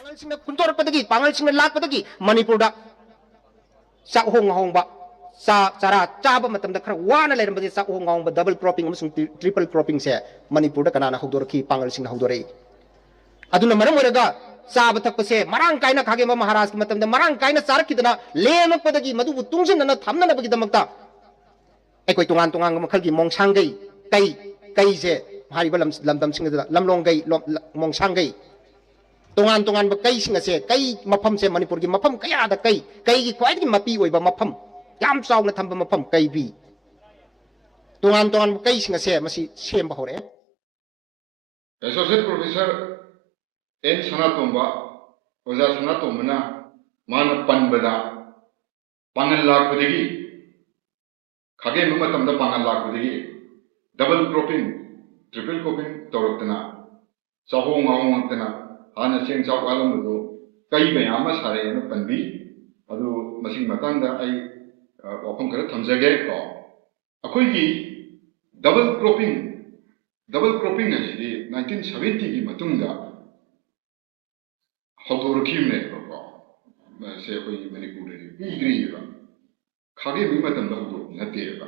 Pangalsingna kuntor padagi, pangalsingna lat padagi, Manipurda sa hong ba sa cara chaba matam da khar wana le rambadi sa hong ba double cropping amsung triple cropping se Manipurda kanana hogdor ki pangalsingna hogdore aduna maram oraga saba thak se marang kaina khage ma maharaj ki matam da marang kaina sar kidana lem padagi madu tungsin na thamna na bagi damakta ekoi tungan tungan makhal ki mongsang kai se hari balam lamdam sing da lamlong gai mongsang gai tungan tungan ba kai sing se kai mafam se Manipur ki mafam kaya da kai ki kwai ki mapi oi ba mafam yam saw na thamba mafam kai bi tungan tungan ba kai sing se masi sem ba hore Associate Professor N Sanatomba Oza Sanatomna Mana Panbada Pangal Lakudigi Kage Mumatam the Pangal Lakudigi double cropping, triple cropping Torotana Saho Mawantana Ana Sing South Alamudo Kai Bayama Sare and Panbi Adu Masin Matanda I Wapankara Tamzage Akoigi double cropping as the 1970 Matunda Hodorkim say Manipur Igri Kage Mimatam Hodo Nateva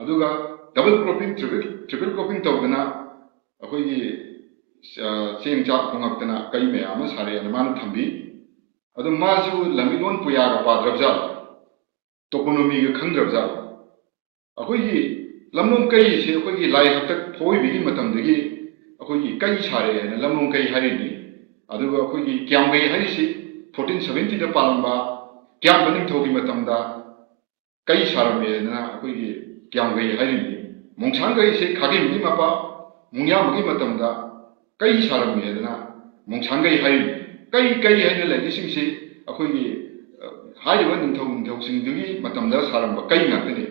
Aduga double cropping, triple cropping Togana Akoigi same chap Pungatana Kaime Amas Hare and Manatambi Adu Mazu Lamilon Puyaga Padrabza Toponomi Kandrabza Akoigi Lamnon Kai say Akoigi Lai Hatak Poi Matamdigi Akoigi Kai Sare and Lamnon Kai Harini Aduga Akoigi Kyambe Harisi 1470 the Palamba Kyambaning Togi Matamda Kai Sarame and Akoigi Kyambe Harini Mongsanga say Kagim Mapa Munyamagi Matamda Kai Sarame and Mongsanga Harini Kai and the Legacy say Akoigi High one in Toxin Dugi Matamda Saramba Kai Natani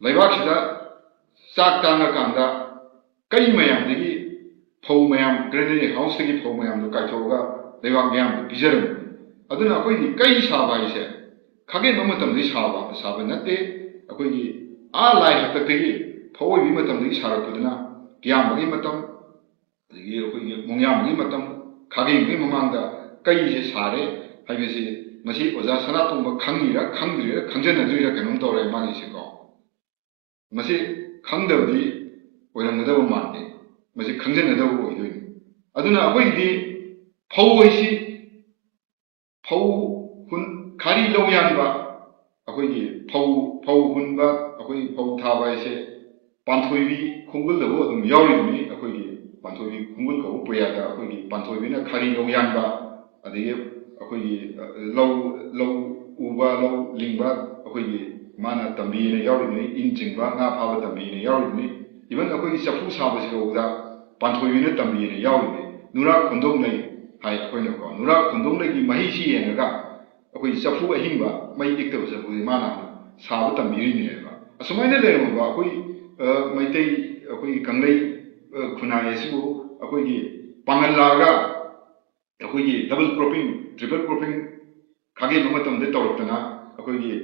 Laivakida Saktanga Kanda Kai Mayam Digi Po Mayam Granny House Digi Po Mayam the Kaitoga Levangam Pizerum Aduna Akoigi Kai Saba is Kage Nomatam this Hava Sabanate Akoigi A Lai Hataki Po Vimatam this Harapudana Giamagi Matam the Munyamagi Matam Kage Vimamanda Kai is Hare I will say Masi Oza Sanatum Kangira Kandria Kanjana Dura Kanundore Manisiko Masi Kandavdi or another Mati Masi Kanjana doing Aduna Away Powisi Pow Hun Kari Loyanba Away Pow Hunba Away Pow Tawai Pantoivi Kungul the word Yori Away Pantoivi Kungul Puyata Away Pantoivina Kari Loyanba Ade Away low Uba low Lingba Away Mana Tambi Yori in Jingba Napa Tambi Yori even Away Safu Sabas Pantoivina Tambi Yori Nura Kondome Hai Koinoko Nura Kondome Mahishi and Aga Away Safu Himba my Ictos of Mana Sabatam Mirineva. So my name of Akui, my day, Akui Kanglay, Kunayasu, Akui Pangalaga, Akui double cropping, triple cropping, Kage Mamatam de Tortana, Akui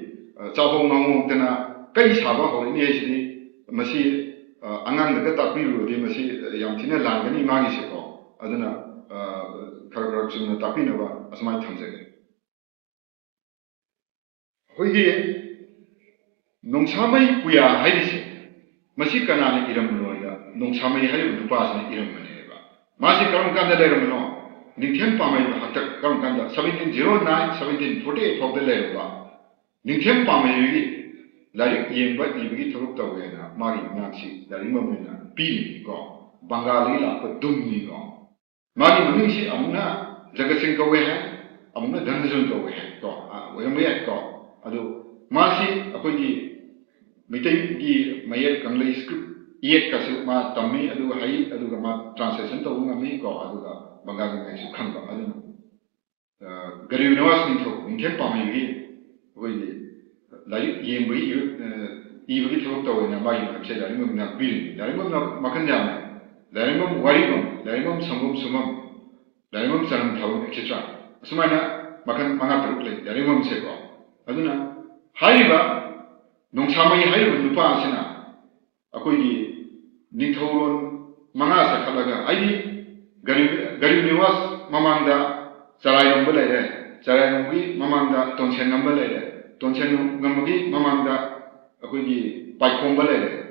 Chaho Mamotana, Kai Saba, or in HD, Masi Angan the Tapiru, de Masi Yamtina Langani Magisiko, Adana Karakuxum Tapinova, as my Tamzek. Hoye Nongsamai Puya Haidisi Masikana Iramanoida, Nongsamai Hayu Pass in Iramaneva. Masi Karamkanda Leramano, Ninkem Pamay Hatak Karamkanda, 1709, 1748 of the Lerba. Ninkem Pamay Larik Yemba Ibi Turukta, Mari Naxi, Larimamina, Pili go, Bangali Lapa Dumni go. Mari Manishi Amuna, Jagasinko Wehan, Amuna Danzun go Wehan, where we had go. Ado Masi Akogi Mitay Mayet Kanglay script Yet Kasuma Tami Adu Hai Adugama translation to Umami go Aduga Bangali Kanga Adu Gariunas Ninto in Kempami like Yembi Evi Toto in a Mayan said Larimum Bill, Larimum Makanyam, Larimum Warigum, Larimum Sumum Sumum, Larimum Sanam Town, etc. Sumana Makan Manapur, Larimum Seko. Aduna Haiba Nongsamai Haiba Nupasina Akoigi Nitoron Manasa Kalaga Adi Gariniwas Mamanda 자라이 넘버래 자라이 넘기 마망다 돈chen 넘버래 돈chen 넘기 마망다 거기 바이콤벌래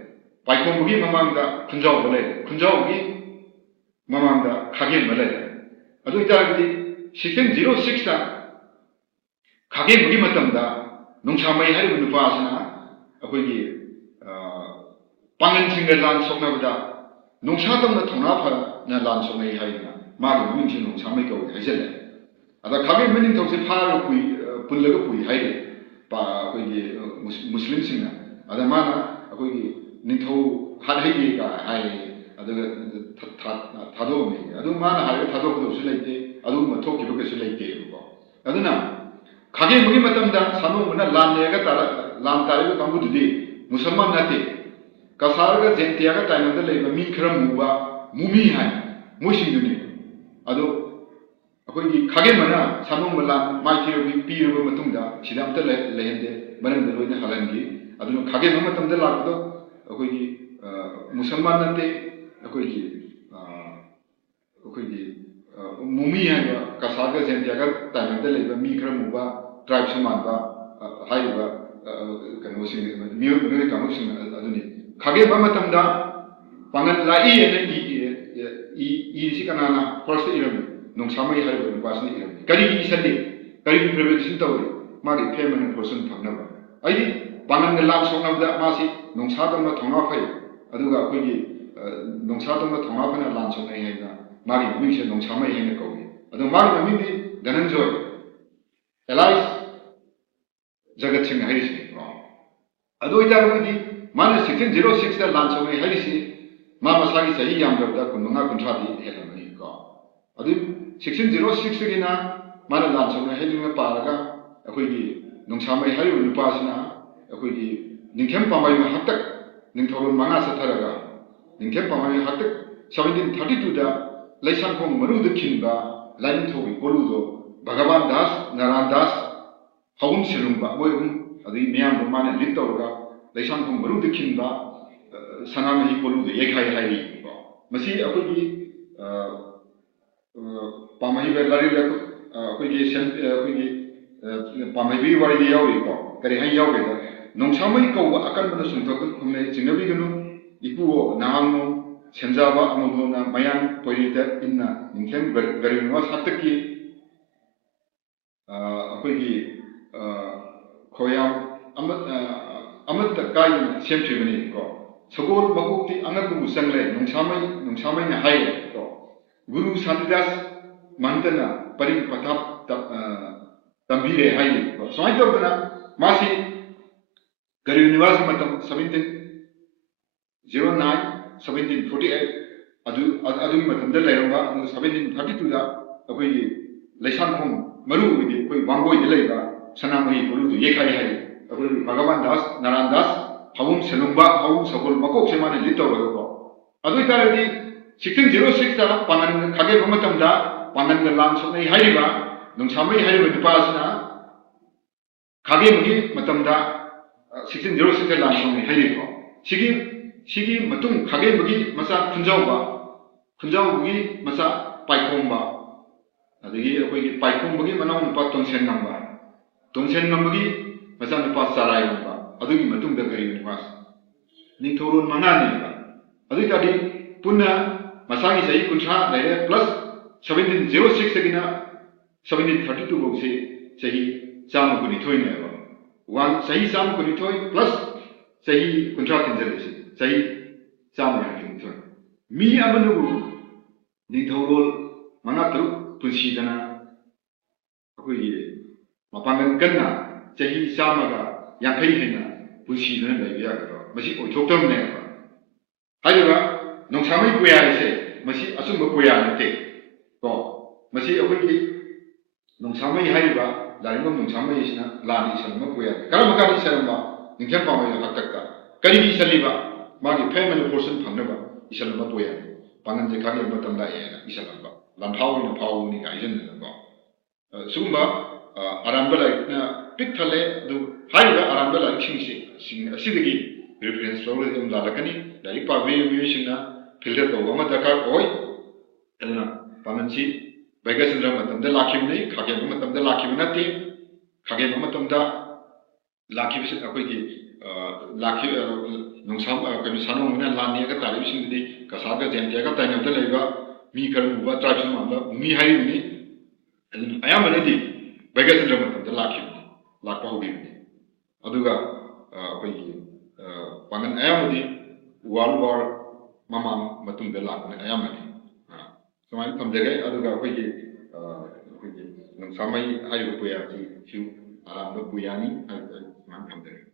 바이콤기 마망다 군자오벌래 군자오기 마망다 가게벌래 아주 이따라기 시즌 06다 가게 무기 맞답니다 농참의 하려고 누파하시나 거기 방은 징글 란 속나보다 농사동의 통합하는 란 속나이 하이나 마기 무인지 농참의 거기 하실래 아다 가게 문인 통세 파를 구이 분력을 구이 하이래 바 거기 무슬림스나 아다 마나 거기 닌토 하이가 하이 아다 다도미 아도 마나 하이 다도도 술래때 아도 뭐 토끼로 술래때 거 아드나 가게 무기 맞답니다 사노문나 란내가 따라 란따리가 강부들이 무슬만 나티 가사르가 젠티아가 타이는데 레이바 미크람 무바 무미 하이 무신두니 아도 अखोई खागे मना सामों मल्ला माइथिरो पीरो मतुंगदा सिदामते लेहंदे मरमदे लोइने हलनगी अदुनो खागे ममतमदे लाकदो अखोई मुसलमान नते अखोई मुमी हाइबा कासागा जेंतियागा ताइमदे लेबा मी खरा मुबा tribe समानबा हाइबा कनोसिंग मियो मियो कामुसिंग अदुनी खागे ममतमदा Pangan लाई एने ई सिकनाना first Iram 농사의 하려고 과스니 이런 가리기 이산데 가리기 프레벤션 떠오리 마기 페이먼 포션 방나바 아이디 방안을 람 속나보다 마시 농사동의 통합회 아두가 거기 농사동의 통합하는 람 속에 해나 마기 위치 농사의 해는 거기 아두 마기 민디 가능조 엘라이스 자가층 하리시 아두 이자르디 마는 1606다 람 속에 하리시 마마사기 사이 양접다 군농아 군차디 해라니 거 아두 1606기나 마는 란성을 해주는 바라가 아코이기 농사의 하리오 누파시나 아코이기 닝캠 파마이마 학탁 닝토론 망아서 타라가 닝캠 파마이마 학탁 1732다 라이산콩 머루드 킨바 라인토기 콜루도 바가반 다스 나란 다스 하움 실lum바 뭐음 아디 미얀도 마네 리토가 라이산콩 머루드 킨바 사나메히 콜루도 예카이 하이리 마시 아코이기 पामही Bellary ले कोई सेन कोई पामही वाली दे यावरी को करे हाई याव बेदा नोंसामई को अकन बन सुंथक खुमने जिंगबी गनु इपुओ नामनो सेंजाबा अमगोना मयान पोइते इन्ना निंखेम गरिनो सातकी अखोई खोयाम अमत काई सेमथ्रिबनी को सगोल मगुक्ति अंगकु मुसंगले नोंसामई ना हाई को गुरु शांतिदास मंतना परिम पथाप तंबीरे हाई स्वाई तबना मासी गरीब निवास मतम 1709-1748 अदु मतमदा लेरंबा 1732 दा अखोई लेसानखों मरु विदि कोई वांगोई दे लेबा सनामही पुलुदु येखाई हाई अखोई भगवान दास नारायण दास हावुम सेलुंबा हावुम सगोल मकोक सेमाने लितोरगो अदु तारदि 1606 दा पांगन खागे मतमदा पांगन लाम सोनै हाइबा नोंसामै हाइबा दुपासना खागे मुगी मतमदा 1606 दा लाम सोनै हाइबो सिगी मतुंग खागे मुगी मसा खुंजावबुगी मसा पाइखोंबा अदगी अखोइगी पाइखोंबुगी मनाव नुपा तोनसेन नंबगी मसा नुपा सारायबा अदुगी मतुंग दा गरी नुपास निथोरुन मंगानीबा अदुई तादि पुन्ना मसागी सही कुंठा लेरे प्लस 1706 तकिना 1732 बोसे सही चामुकुनी थोइने बा वन सही चामुकुनी थोइ प्लस सही कुंठा तिनजलेसी सही चामुकुनी थोइ मी अमनुबु निथौरोल मंगातरु पुंसीदना अखोई मपांगन कन्ना सही चामगा यांखै हेना पुंसीदना लेबियागरो मसी ओइथोक्तमने बा हाइबा नोंसामै पुयारिसे मसी असुंबा पुया नते को मसी अखोई नोंसामै हाइबा लारिंगम नोंसामै इसना लानि सनमा पुया करमगानि सरमबा निंखेम पामै हक्तक्का करिबि सलिबा मागी फेमन पोर्शन फंगनबा इसलमा पुया पांगन जे खागे मतम लाए इसलमा लंथावनि फावनि गाइजन को सुंबा आरामबला पिक थले दु हाइबा आरामबला सिंगसे सिंग असिदगी रेफरेंस फ्लोर एम लालकनी डायरेक्ट पावे म्यूजिकना फिल्टर तो वमा दरकार होय अदना पामनसी ꯚꯩꯒꯆꯟꯗ꯭ꯔ ꯃꯇꯝꯗ ꯂꯥꯛꯈꯤꯕꯅꯤ ꯈꯥꯒꯦꯝꯕ ꯃꯇꯝꯗ ꯂꯥꯛꯈꯤꯕ ꯅꯠꯇꯦ ꯈꯥꯒꯦꯝꯕ ꯃꯇꯝꯗ ꯂꯥꯛꯈꯤꯕꯁꯤ ꯑꯩꯈꯣꯏꯒꯤ ꯅꯣꯡꯁꯥꯝ ꯀꯩꯅꯣ ꯁꯥꯅꯣꯝꯕꯅ ꯂꯥꯟꯅꯦꯒ ꯇꯥꯔꯤꯕꯁꯤꯡꯗꯨꯗꯤ ꯀꯁꯥꯔꯒ ꯖꯌꯟꯇꯤꯌꯥꯒ ꯇꯥꯏꯅꯕꯗ ꯂꯩꯕ ꯃꯤ ꯈꯔ ꯎꯕ ꯇ꯭ꯔꯥꯏꯕꯁꯤꯡ ꯃꯥꯟꯕ ꯃꯤ ꯍꯥꯏꯔꯤꯕꯅꯤ ꯑꯗꯨꯅ ꯑꯌꯥꯝꯕꯅꯗꯤ ꯚꯩꯒꯆꯟꯗ꯭ꯔ ꯃꯇꯝꯗ ꯂꯥꯛꯈꯤꯕꯅꯤ ꯂꯥꯛꯄ ꯍꯧꯈꯤꯕꯅꯤ ꯑꯗꯨꯒ ꯑꯩꯈꯣꯏꯒꯤ ꯄꯥꯡꯒꯜ ꯑꯌꯥꯝꯕꯗꯤ ꯋꯥꯔꯜ ꯋꯥꯔ ꯃꯃꯥꯡ ꯃꯇꯨꯡꯗ ꯂꯥꯛꯄꯅ ꯑꯌꯥꯝꯕꯅꯤ ꯁꯨꯃꯥꯏꯅ ꯊꯝꯖꯒꯦ ꯑꯗꯨꯒ ꯑꯩꯈꯣꯏꯒꯤ ꯅꯣꯡꯁꯥꯃꯩ ꯍꯥꯏꯔꯤꯕ ꯄꯨꯌꯥꯁꯤꯁꯨ ꯑꯔꯥꯟꯕ ꯄꯨꯌꯥꯅꯤ ꯍꯥꯏꯕꯗ ꯁꯨꯃꯥꯏꯅ ꯊꯝꯖꯒꯦ